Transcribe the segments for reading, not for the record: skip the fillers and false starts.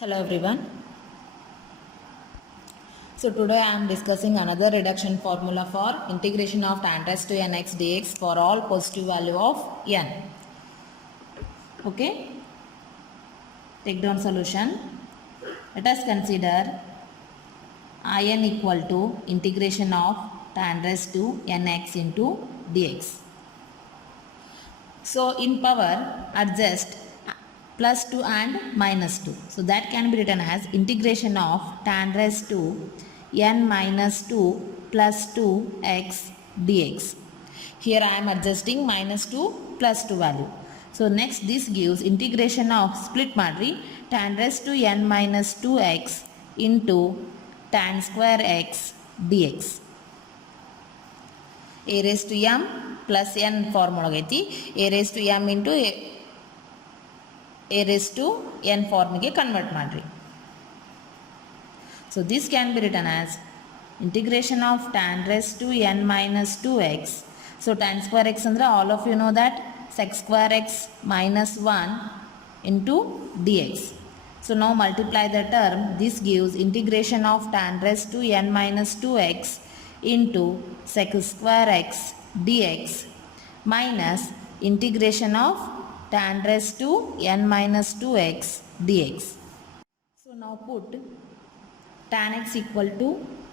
Hello everyone. So today I am discussing another reduction formula for integration of tan to nx dx for all positive value of n. Okay. Take down solution. Let us consider in equal to integration of tan to nx into dx. So in power adjust plus 2 and minus 2. So that can be written as integration of tan raised to n minus 2 plus 2x dx. Here I am adjusting minus 2 plus 2 value. So next this gives integration of split matrix tan raised to n minus 2x into tan square x dx. A raised to m plus n formula gaithi a raised to m into a raised to n form ಗೆ convert ಮಾಡ್ರಿ. So this can be written as integration of tan raised to n minus 2x. So tan square x ಅಂದ್ರೆ all of you know that sec square x minus 1 into dx. So now multiply the term. This gives integration of tan raised to n minus 2x into sec square x dx minus integration of tan raised to n minus 2x dx. So now put tan x equal to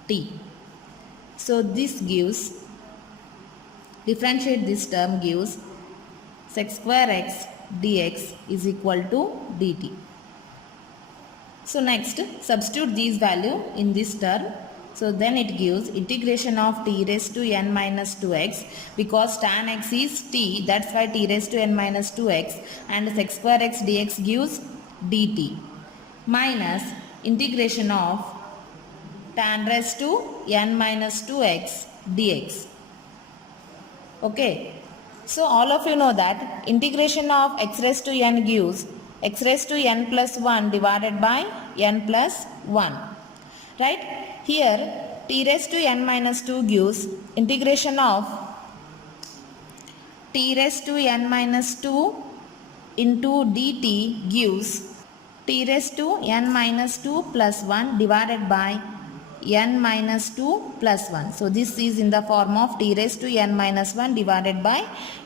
t. So this gives, differentiate this term gives sec square x dx is equal to dt. So next substitute these value in this term. So then it gives integration of t raised to n minus 2x, because tan x is t, that's why t raised to n minus 2x, and sec square x dx gives dt, minus integration of tan raised to n minus 2x dx. Okay. So all of you know that integration of x raised to n gives x raised to n plus 1 divided by n plus 1. Right? Here t raised to n minus 2 gives integration of t raised to n minus 2 into dt gives t raised to n minus 2 plus 1 divided by n minus 2 plus 1. So this is in the form of t raised to n minus 1 divided by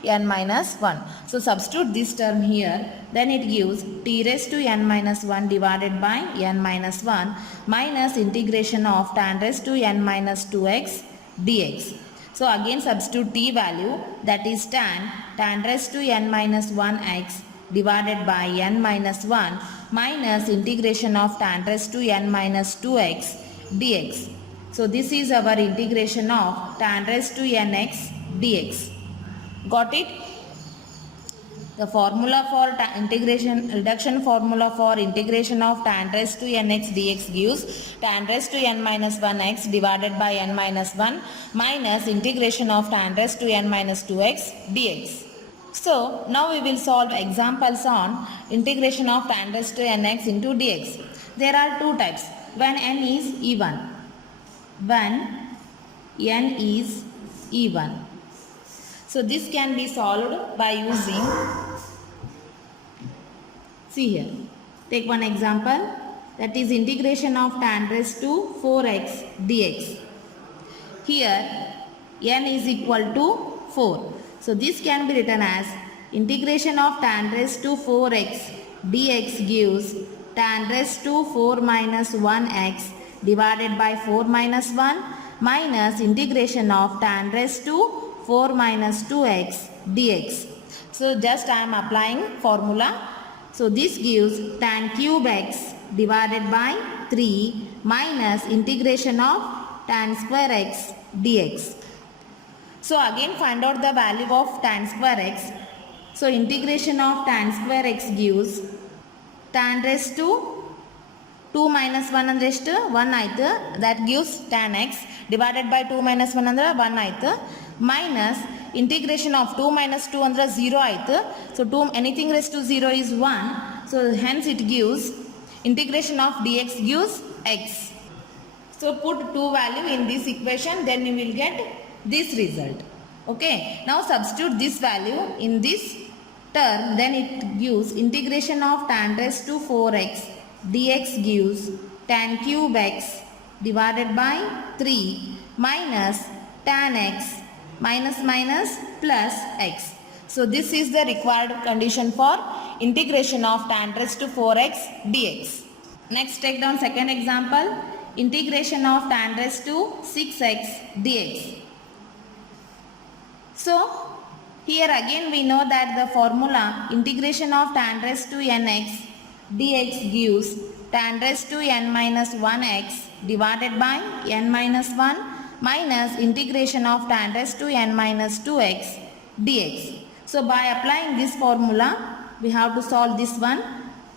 n minus 1. So substitute this term here, then it gives t raised to n minus 1 divided by n minus 1 minus integration of tan raised to n minus 2x dx. So again substitute t value, that is tan raised to n minus 1x divided by n minus 1 minus integration of tan raised to n minus 2x dx. So this is our integration of tan raised to nx dx. Got it? The formula for reduction formula for integration of tan raised to nx dx gives tan raised to n minus 1x divided by n minus 1 minus integration of tan raised to n minus 2x dx. So now we will solve examples on integration of tan raised to nx into dx. There are two types. When n is even. When n is even. So this can be solved by using, see here, take one example, that is integration of tan raised to 4x dx. Here n is equal to 4. So this can be written as integration of tan raised to 4x dx gives tan raised to 4 minus 1x divided by 4 minus 1 minus integration of tan raised to 4 minus 2x dx. So just I am applying formula. So this gives tan cube x divided by 3 minus integration of tan square x dx. So again find out the value of tan square x. So integration of tan square x gives tan raised to 2 minus 1 ಅಂದ್ರೆ ಎಷ್ಟು 1 ಆಯ್ತು, that gives tan x divided by 2 minus 1 ಅಂದ್ರೆ 1 ಆಯ್ತು, minus integration of 2 minus 2 ಅಂದ್ರೆ 0 ಆಯ್ತು. So 2 anything raised to 0 is 1. So hence it gives integration of dx gives x. So put 2 value in this equation, then you will get this result. Okay. Now substitute this value in this term, then it gives integration of tan raised to 4x dx gives tan cube x divided by 3 minus tan x minus minus plus x. So this is the required condition for integration of tan raised to 4x dx. Next, take down second example, integration of tan raised to 6x dx. So here again we know that the formula integration of tan raised to nx dx gives tan raised to n minus 1x divided by n minus 1 minus integration of tan raised to n minus 2x dx. So by applying this formula we have to solve this one.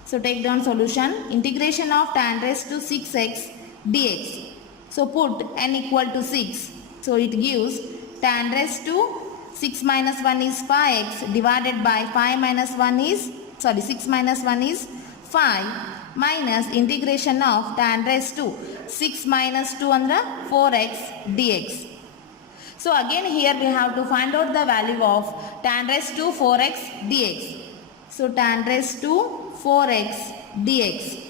So take down solution, integration of tan raised to 6x dx. So put n equal to 6. So it gives tan raised to 6 minus 1 is 5x divided by 5 minus 1 is 6 minus 1 is 5 minus integration of tan raised to 6 minus 2 under 4x dx. So again here we have to find out the value of tan raised to 4x dx. So tan raised to 4x dx.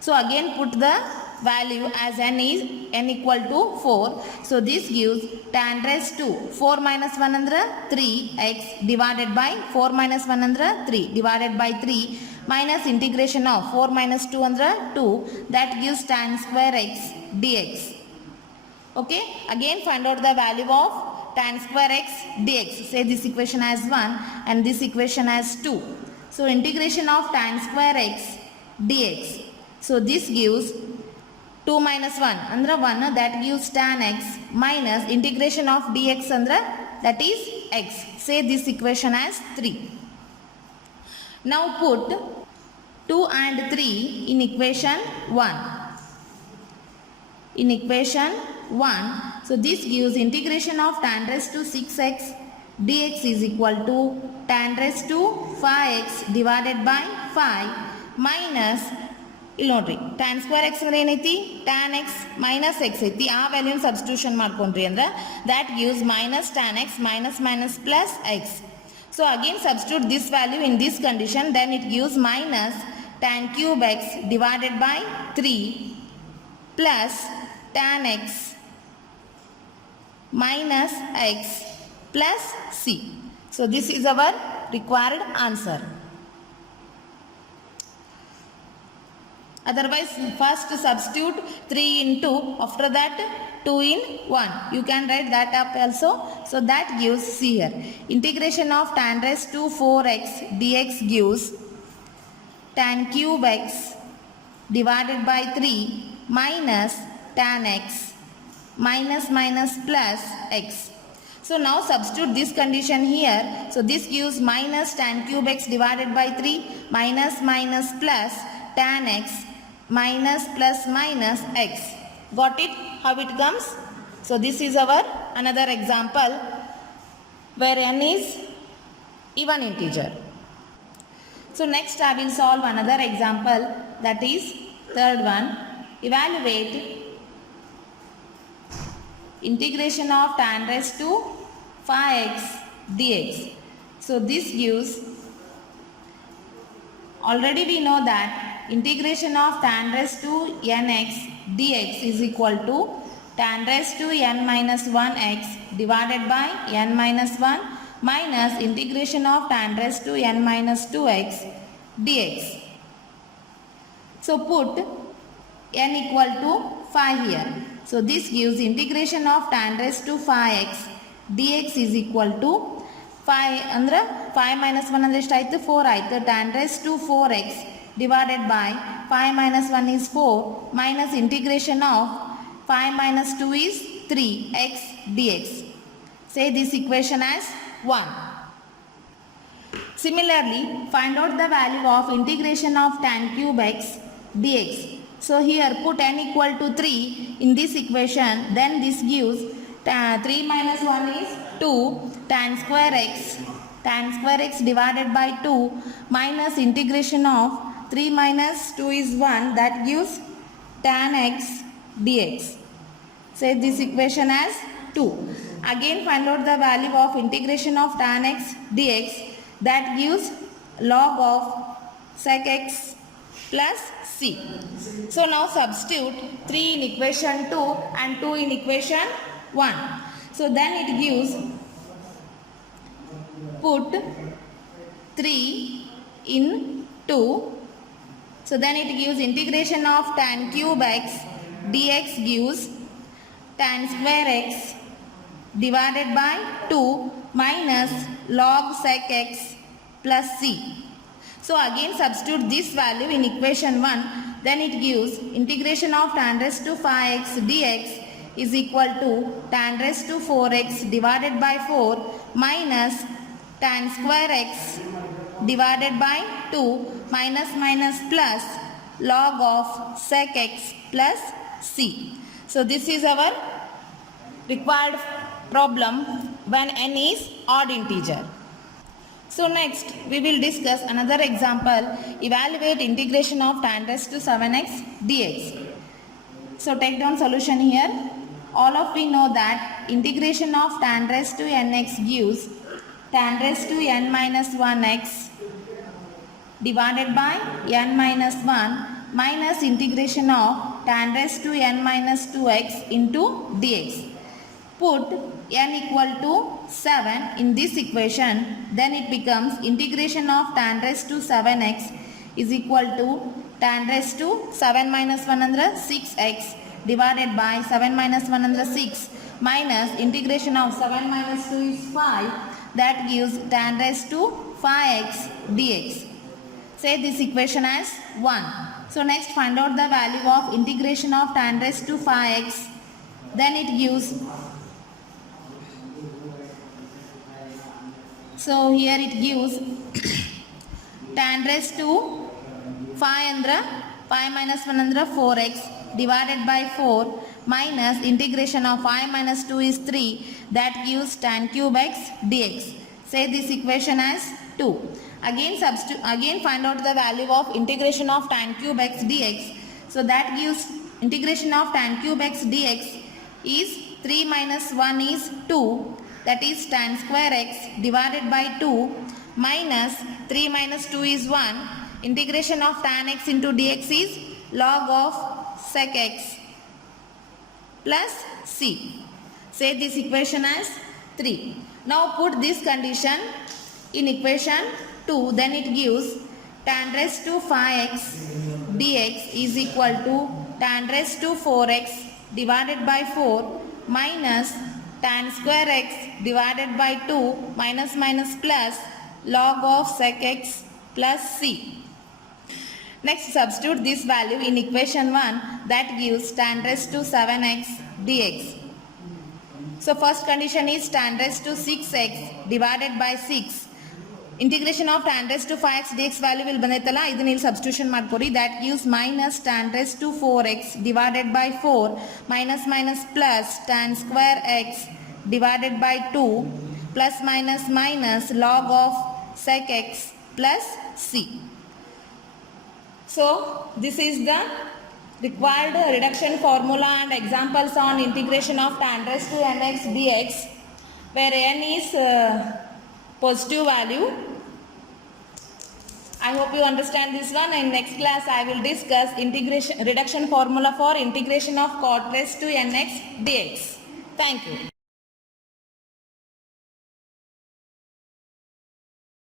So again put the value as n is n equal to 4. So this gives tan raised to 4 minus 1 under 3x divided by 4 minus 1 under 3 divided by 3 minus integration of 4 minus 2 under 2, that gives tan square x dx. Okay, again find out the value of tan square x dx. Say this equation as 1 and this equation as 2. So integration of tan square x dx. So this gives 2 minus 1 andre 1, that gives tan x minus integration of dx andre that is x. Say this equation as 3. Now put 2 and 3 in equation 1. In equation 1, so this gives integration of tan raised to 6x dx is equal to tan raised to 5x divided by 5 minus ಇಲ್ಲಿ ನೋಡ್ರಿ tan square x ಅಂದ್ರೆ ಏನೈತಿ tan x minus x ಐತಿ, ಆ ವ್ಯಾಲ್ಯೂನ substitution ಮಾಡ್ಕೊಂಡ್ರಿ ಅಂದ್ರೆ that gives minus tan x minus minus plus x. So again substitute this value in this condition, then it gives minus tan cube x divided by 3 plus tan x minus x plus c. So this is our required answer. Otherwise first substitute 3 in 2, after that 2 in 1. You can write that up also. So that gives, see here, integration of tan raised to 4x dx gives tan cube x divided by 3 minus tan x minus minus plus x. So now substitute this condition here. So this gives minus tan cube x divided by 3 minus minus plus tan x minus plus minus x. Got it? How it comes? So this is our another example where n is even integer. So next I will solve another example, that is third one. Evaluate integration of tan raised to 5x dx. So this gives, already we know that integration of tan raised to nx dx is equal to tan raised to n minus 1x divided by n minus 1 minus integration of tan raised to n minus 2x dx. So put n equal to 5 here. So this gives integration of tan raised to 5x dx is equal to 5 andre 5 minus 1 andre ಎಷ್ಟು ಆಯ್ತು 4 ಆಯ್ತು, tan raised to 4x divided by 5 minus 1 is 4 minus integration of 5 minus 2 is 3x dx. Say this equation as 1. Similarly, find out the value of integration of tan cube x dx. So here put n equal to 3 in this equation, then this gives 3 minus 1 is 2 tan square x divided by 2 minus integration of 3 minus 2 is 1, that gives tan x dx. Say this equation as 2. Again find out the value of integration of tan x dx, that gives log of sec x plus c. So now substitute 3 in equation 2 and 2 in equation 1. So then it gives, put 3 in 2. So then it gives integration of tan cube x dx gives tan square x divided by 2 minus log sec x plus c. So again substitute this value in equation 1. Then it gives integration of tan raised to 5x dx is equal to tan raised to 4x divided by 4 minus tan square x divided by 2 minus plus log of sec x plus c. So this is our required problem when n is odd integer. So next we will discuss another example. Evaluate integration of tan raised to 7x dx. So take down solution here. All of we know that integration of tan raised to nx gives tan raised to n minus 1x divided by n minus 1 minus integration of tan raised to n minus 2x into dx. Put n equal to 7 in this equation, then it becomes integration of tan raised to 7x is equal to tan raised to 7 minus 1 andre 6x divided by 7 minus 1 andre 6 minus integration of 7 minus 2 is 5, that gives tan raised to 5x dx. Say this equation as 1. So next find out the value of integration of tan raised to 5x. Then it gives, so here it gives tan raised to 5 andre 5 minus 1 andre 4x divided by 4 minus integration of 5 minus 2 is 3, that gives tan cube x dx. Say this equation as 2. Again find out the value of integration of tan cube x dx. So that gives integration of tan cube x dx is 3 minus 1 is 2, that is tan square x divided by 2 minus 3 minus 2 is 1. Integration of tan x into dx is log of sec x plus c. Say this equation as 3. Now put this condition in equation 2, then it gives tan raised to 5x dx is equal to tan raised to 4x divided by 4 minus tan square x divided by 2 minus plus log of sec x plus c. Next substitute this value in equation 1, that gives tan raised to 7x dx. So first condition is tan raised to 6x divided by 6. Integration of tan raised to 5x dx value will ಬಂದೈತಲ್ಲ ಇದನ್ನ ಇಲ್ಲಿ substitution ಮಾಡ್ಕೊಡಿ. That gives minus tan raised to 4x divided by 4 minus plus tan square x divided by 2 plus minus log of sec x plus c. So this is the required reduction formula and examples on integration of tan raised to nx dx, where n is positive value. I hope you understand this one. In next class I will discuss reduction formula for integration of cot raised to nx dx. Thank you.